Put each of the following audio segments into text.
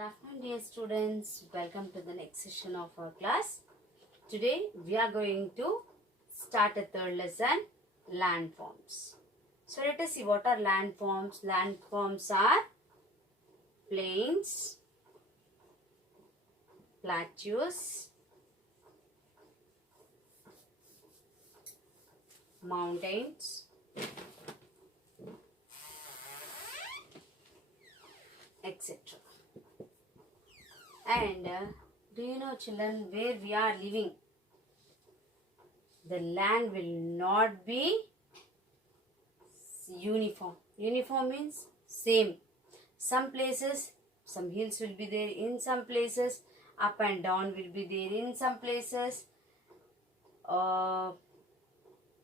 Good afternoon, dear students. Welcome to the next session of our class. Today we are going to start a third lesson, landforms. So let us see what are landforms. Landforms are plains, plateaus, mountains, etc. And do you know, children, where we are living, the land will not be uniform. Uniform means same. Some places, some hills will be there. In some places, up and down will be there. In some places,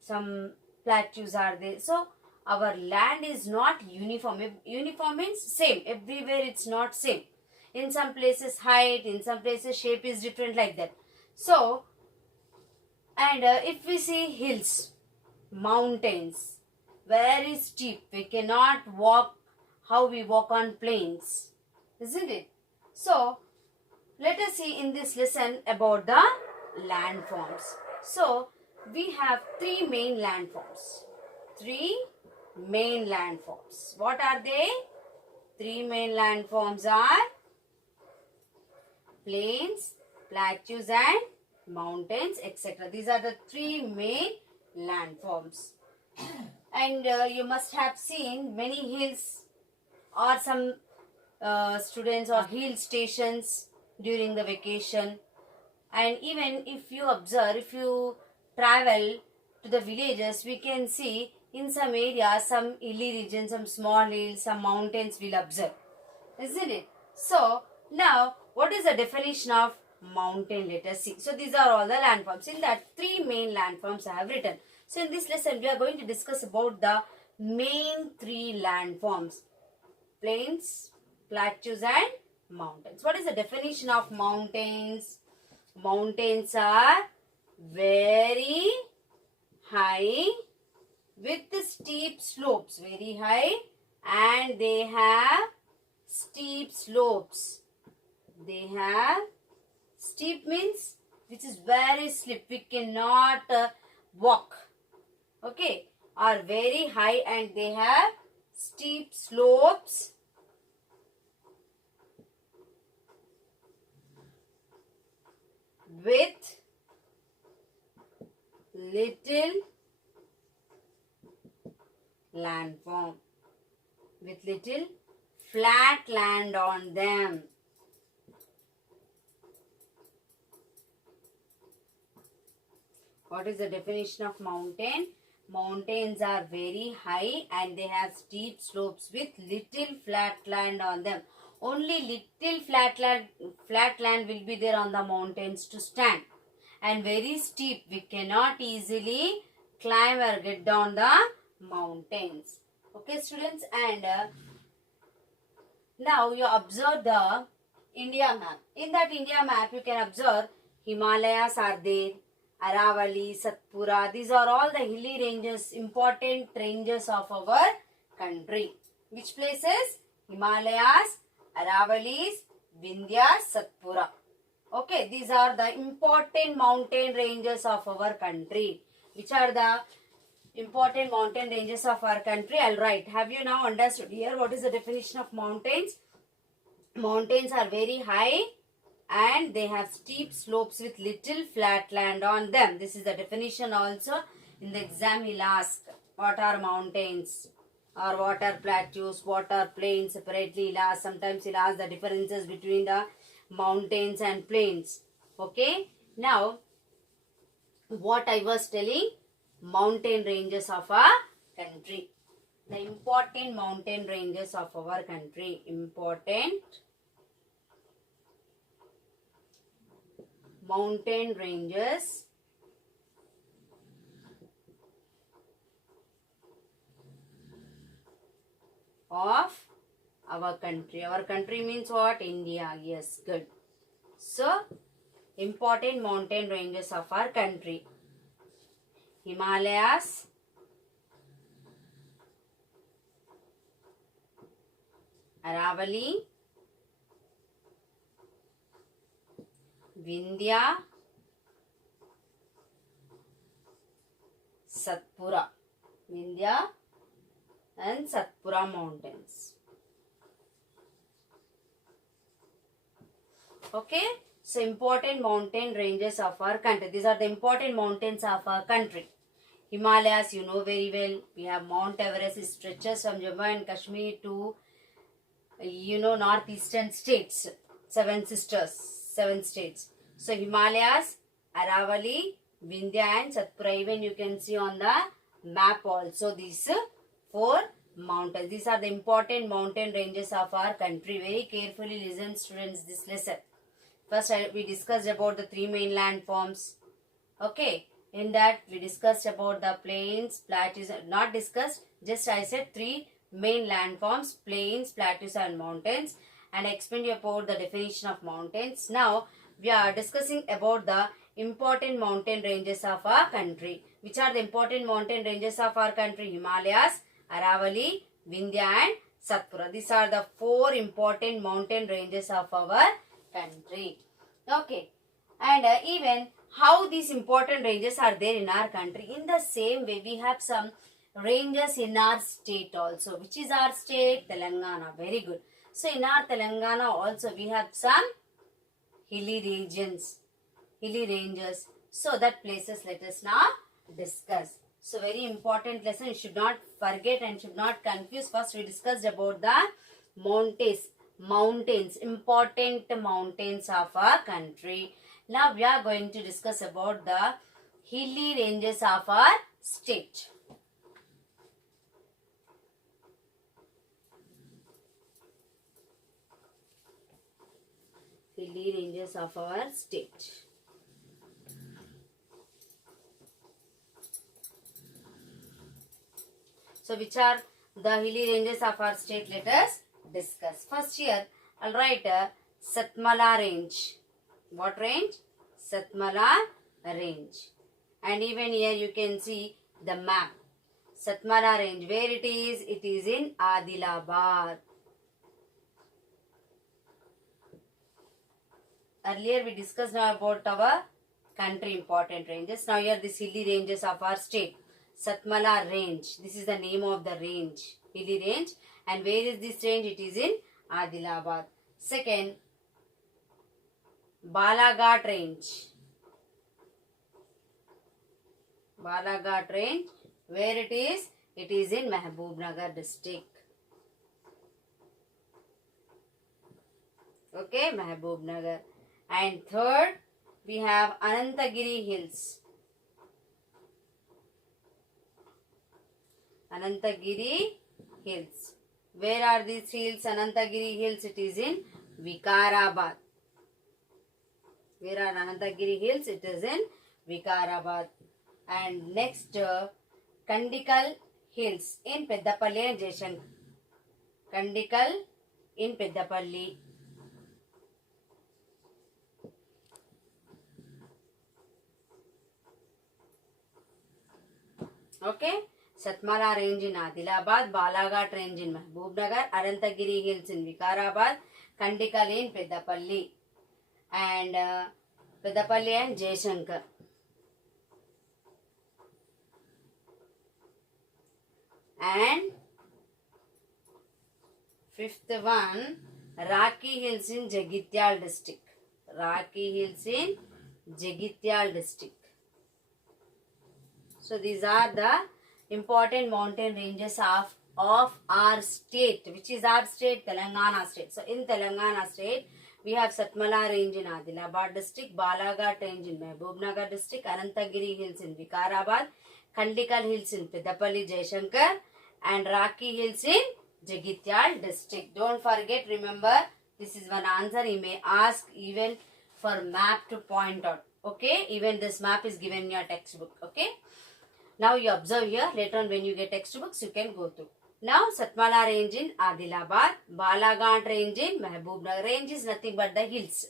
some plateaus are there. So our land is not uniform. Uniform means same. Everywhere it's not same. In some places height, in some places shape is different, like that. So, and if we see hills, mountains, very steep, we cannot walk how we walk on plains, isn't it? So let us see in this lesson about the landforms. So we have three main landforms. What are they? Three main landforms are plains, plateaus and mountains, etc. These are the three main landforms. And you must have seen many hills or some students or hill stations during the vacation. And even if you observe, if you travel to the villages, we can see in some areas, some hilly regions, some small hills, some mountains we'll observe, isn't it? So now what is the definition of mountain? Let us see. So these are all the landforms. In that, three main landforms I have written. So in this lesson we are going to discuss about the main three landforms: plains, plateaus and mountains. What is the definition of mountains? Mountains are very high with steep slopes, very high, and they have steep slopes. They have steep means which is very steep, we cannot walk, okay, are very high and they have steep slopes with little landform, with little flat land on them. What is the definition of mountain? Mountains are very high and they have steep slopes with little flat land on them. Only little flat land will be there on the mountains to stand. And very steep, we cannot easily climb or get down the mountains. Okay, students, and now you observe the India map. In that India map, you can observe Himalayas are there, Aravalli, Satpura. These are all the hilly ranges, important ranges of our country. Which places? Himalayas, Aravallis, Vindhya, Satpura. Okay, these are the important mountain ranges of our country. Which are the important mountain ranges of our country? I'll write. Have you now understood here what is the definition of mountains? Mountains are very high and they have steep slopes with little flat land on them. This is the definition also. In the exam he'll ask what are mountains or what are plateaus, what are plains. Separately he'll ask. Sometimes he'll ask the differences between the mountains and plains. Okay. Now what I was telling, mountain ranges of our country. The important mountain ranges of our country. Important mountain ranges of our country. Our country means what? India. Yes, good. So, important mountain ranges of our country: Himalayas, Aravalli, Vindhya, Satpura. Vindhya and Satpura mountains. Okay, so important mountain ranges of our country. These are the important mountains of our country. Himalayas, you know very well. We have Mount Everest. It stretches from Jammu and Kashmir to, northeastern states. Seven states. So Himalayas, Aravalli, Vindhya and Satpura. Even you can see on the map also these 4 mountains. These are the important mountain ranges of our country. Very carefully listen, students, this lesson. First, we discussed about the 3 main landforms. Okay. In that, we discussed about the plains, plateaus. Not discussed, just I said 3 main landforms, plains, plateaus and mountains. And I explained you about the definition of mountains. Now, we are discussing about the important mountain ranges of our country. Which are the important mountain ranges of our country? Himalayas, Aravalli, Vindhya and Satpura. These are the 4 important mountain ranges of our country. Okay. And even how these important ranges are there in our country. In the same way, we have some ranges in our state also. Which is our state? Telangana. Very good. So, in our Telangana also, we have some hilly regions, hilly ranges. So, that places let us now discuss. So, very important lesson. You should not forget and should not confuse. First, we discussed about the mountains, important mountains of our country. Now, we are going to discuss about the hilly ranges of our state. Hilly ranges of our state. So, which are the hilly ranges of our state? Let us discuss. First here, I'll write Satmala range. What range? Satmala range. And even here you can see the map. Satmala range. Where it is? It is in Adilabad. Earlier we discussed now about our country important ranges. Now here this hilly ranges of our state. Satmala range. This is the name of the range. Hilly range. And where is this range? It is in Adilabad. Second, Balaghat range. Balaghat range. Where it is? It is in Mahbubnagar district. Okay, Mahbubnagar. And third, we have Anantagiri Hills. Anantagiri Hills. Where are these hills? Anantagiri Hills. It is in Vikarabad. Where are Anantagiri Hills? It is in Vikarabad. And next, Kandikal Hills in Peddapalli and Jaishankar. Kandikal in Peddapalli. Okay. Satmala range in Adilabad, Balaghat range in Mahbubnagar, Anantagiri Hills in Vikarabad, Kandikal in Peddapalli, and Peddapalli and Jaishankar. And fifth one, Raki Hills in Jagityal district. Raki Hills in Jagityal district. So these are the important mountain ranges of our state. Which is our state? Telangana state. So in Telangana state, we have Satmala range in Adilabad district, Balaghat range in Mahbubnagar district, Anantagiri Hills in Vikarabad, Kandikal Hills in Peddapalli, Jaishankar, and Raki Hills in Jagityal district. Don't forget, remember, this is one answer. He may ask even for map to point out. Okay, even this map is given in your textbook. Okay. Now you observe here, later on when you get textbooks, you can go through. Now Satmala range in Adilabad, Balaghat range in Mahbubnagar. Range is nothing but the hills.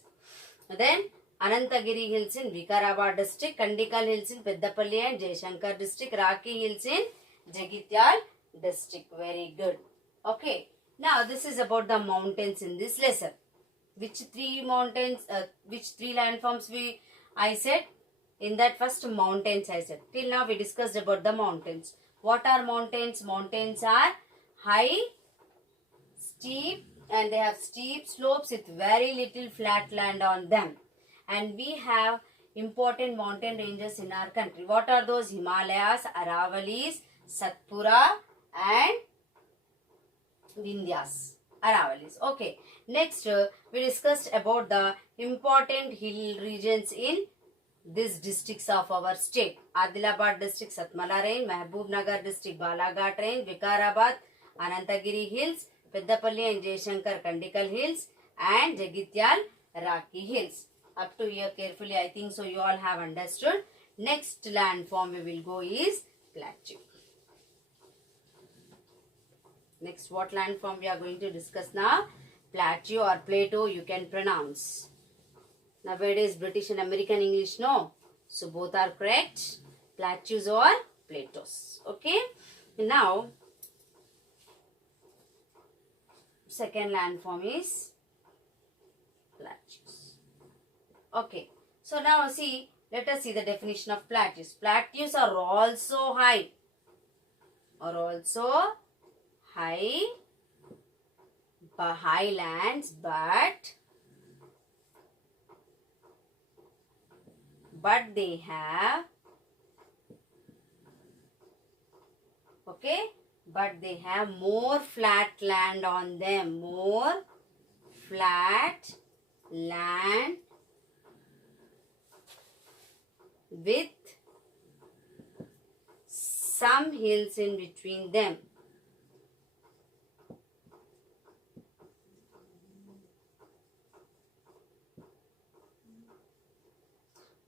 Then Anantagiri Hills in Vikarabad district, Kandikal Hills in Peddapalli and Jaishankar district, Raki Hills in Jagityal district. Very good. Okay. Now this is about the mountains in this lesson. which three mountains, which three landforms I said? In that first mountains I said. Till now we discussed about the mountains. What are mountains? Mountains are high, steep, and they have steep slopes with very little flat land on them. And we have important mountain ranges in our country. What are those? Himalayas, Aravalis, Satpura and Vindhyas. Aravalis. Okay. Next, we discussed about the important hill regions in these districts of our state. Adilabad district, Satmala Range, Mahbubnagar district, Balaghat Range, Vikarabad, Anantagiri Hills, Peddapalli and Jaishankar Kandikal Hills, and Jagityal Raki Hills. Up to here carefully, I think so you all have understood. Next landform we will go is plateau. Next, what landform we are going to discuss now? Plateau or plateau, you can pronounce. Nowadays, British and American English, no. So, both are correct. Plateaus or plateaus. Okay. Now, second landform is plateaus. Okay. So, now see, let us see the definition of plateaus. Plateaus are also high. Highlands, but they have, okay, but they have more flat land on them, more flat land with some hills in between them.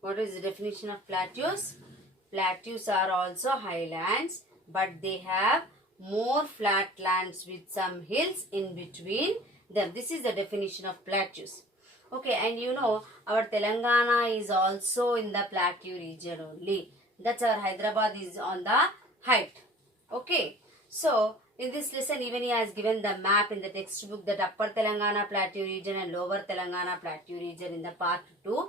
What is the definition of plateaus? Plateaus are also highlands, but they have more flat lands with some hills in between them. This is the definition of plateaus. Okay, and you know, our Telangana is also in the plateau region only. That's our Hyderabad is on the height. Okay, so in this lesson, even he has given the map in the textbook that Upper Telangana Plateau region and Lower Telangana Plateau region in the part 2.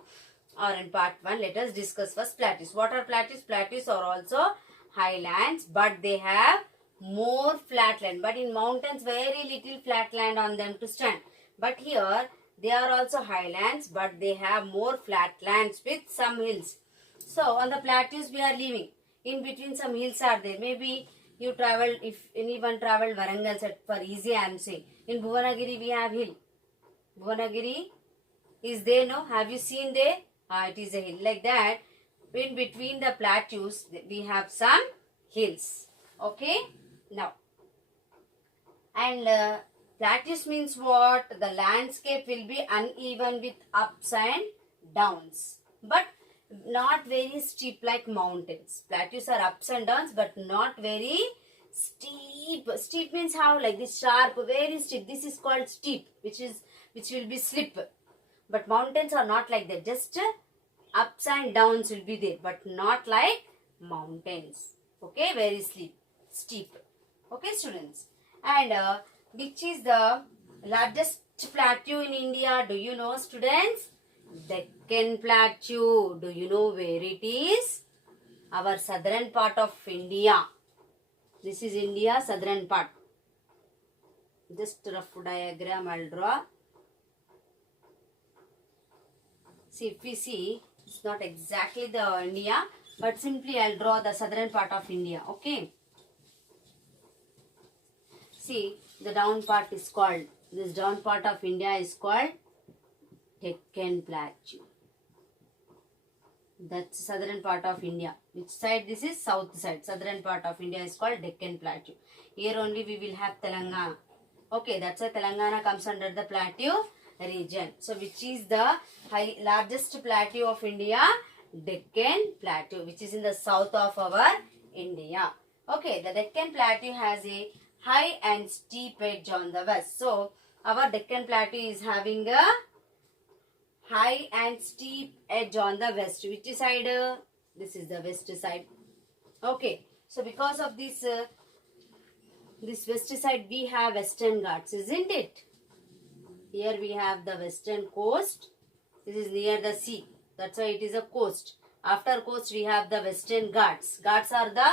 Or in part 1, let us discuss first plateaus. What are plateaus? Plateaus are also highlands, but they have more flat land. But in mountains, very little flat land on them to stand. But here, they are also highlands, but they have more flat lands with some hills. So, on the plateaus we are living. In between some hills are there. Maybe you travel, if anyone traveled Warangal set for easy, I am saying. In Bhuvanagiri we have hill. Bhuvanagiri is there, no? Have you seen there? It is a hill. Like that, in between the plateaus, we have some hills. Okay? Now, and plateaus means what? The landscape will be uneven with ups and downs. But not very steep like mountains. Plateaus are ups and downs, but not very steep. Steep means how? Like this sharp, very steep. This is called steep, which will be slip. But mountains are not like that. Just ups and downs will be there, but not like mountains. Okay, very steep. Okay, students. And which is the largest plateau in India? Do you know, students? Deccan Plateau. Do you know where it is? Our southern part of India. This is India, southern part. Just rough diagram I'll draw. See, if we see, it's not exactly the India, but simply I'll draw the southern part of India. Okay. See, the down part is called, this down part of India is called Deccan Plateau. That's southern part of India. Which side this is? South side. Southern part of India is called Deccan Plateau. Here only we will have Telangana. Okay, that's why Telangana comes under the plateau region. So, which is the largest plateau of India? Deccan Plateau, which is in the south of our India. Okay, the Deccan Plateau has a high and steep edge on the west. So, our Deccan Plateau is having a high and steep edge on the west. Which side? This is the west side. Okay, so because of this, this west side we have Western Ghats, isn't it? Here we have the western coast. This is near the sea. That's why it is a coast. After coast we have the western Ghats. Ghats are the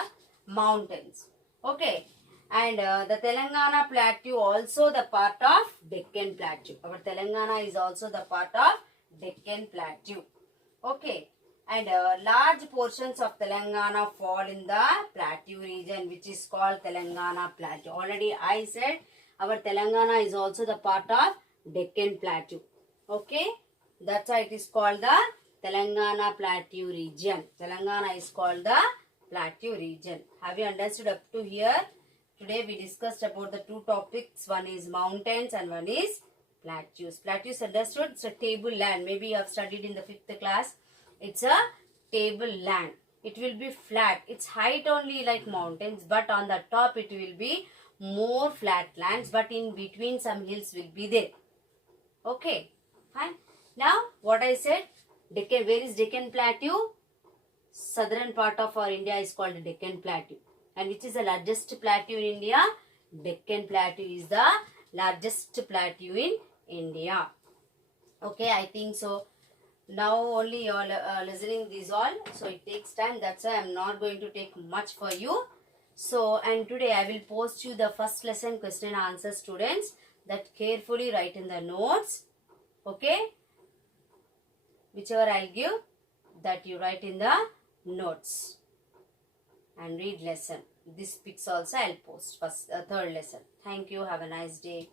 mountains. Okay. And the Telangana plateau also the part of Deccan plateau. Our Telangana is also the part of Deccan plateau. Okay. And large portions of Telangana fall in the plateau region, which is called Telangana plateau. Already I said our Telangana is also the part of Deccan plateau. Okay. That's why it is called the Telangana plateau region. Telangana is called the plateau region. Have you understood up to here? Today we discussed about the two topics. One is mountains and one is plateaus. Plateaus understood? It's a table land. Maybe you have studied in the 5th class. It's a table land. It will be flat. Its height only like mountains, but on the top it will be more flat lands, but in between some hills will be there. Okay, fine. Now what I said, Deccan, where is Deccan plateau? Southern part of our India is called Deccan plateau. And which is the largest plateau in India? Deccan plateau is the largest plateau in India. Okay, I think so. Now only you are listening these all. So it takes time. That's why I am not going to take much for you. So, and today I will post you the first lesson question and answer, students. That carefully write in the notes. Okay. Whichever I'll give, that you write in the notes. And read lesson. This pics also I'll post. First, third lesson. Thank you. Have a nice day.